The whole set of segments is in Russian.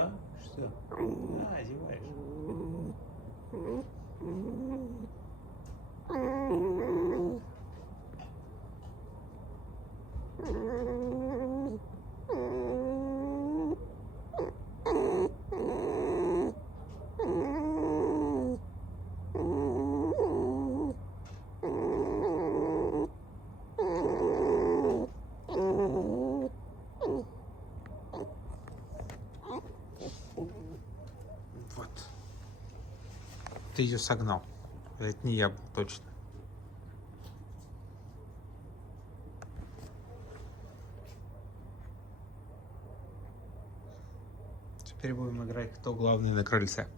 Да? Что? А, зеваешь. Вот. Ты ее согнал. Это не я был, точно. Теперь будем играть, кто главный на крыльце.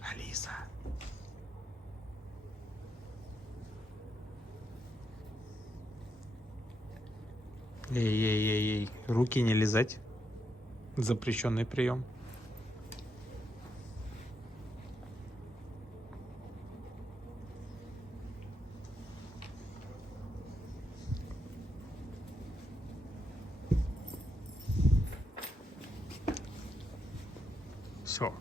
Алиса. Эй, руки не лизать. Запрещенный прием. Все.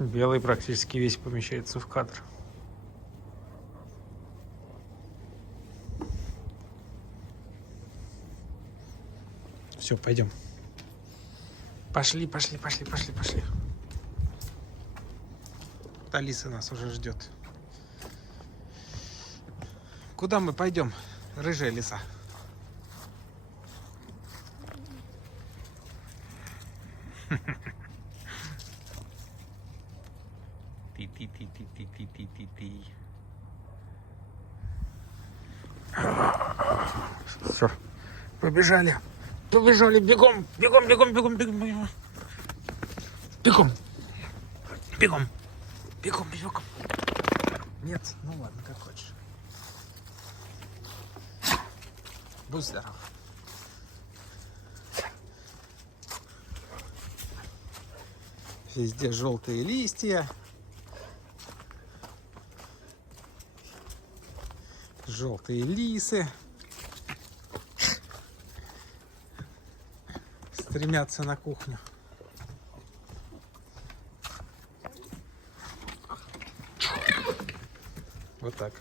Белый практически весь помещается в кадр. Все, пойдем. Пошли. Алиса нас уже ждет. Куда мы пойдем, рыжая лиса? Ты. Все, побежали, бегом. Нет, ну ладно, как хочешь. Будь здоров. Везде желтые листья. Желтые лисы. Стремятся на кухню. Вот так.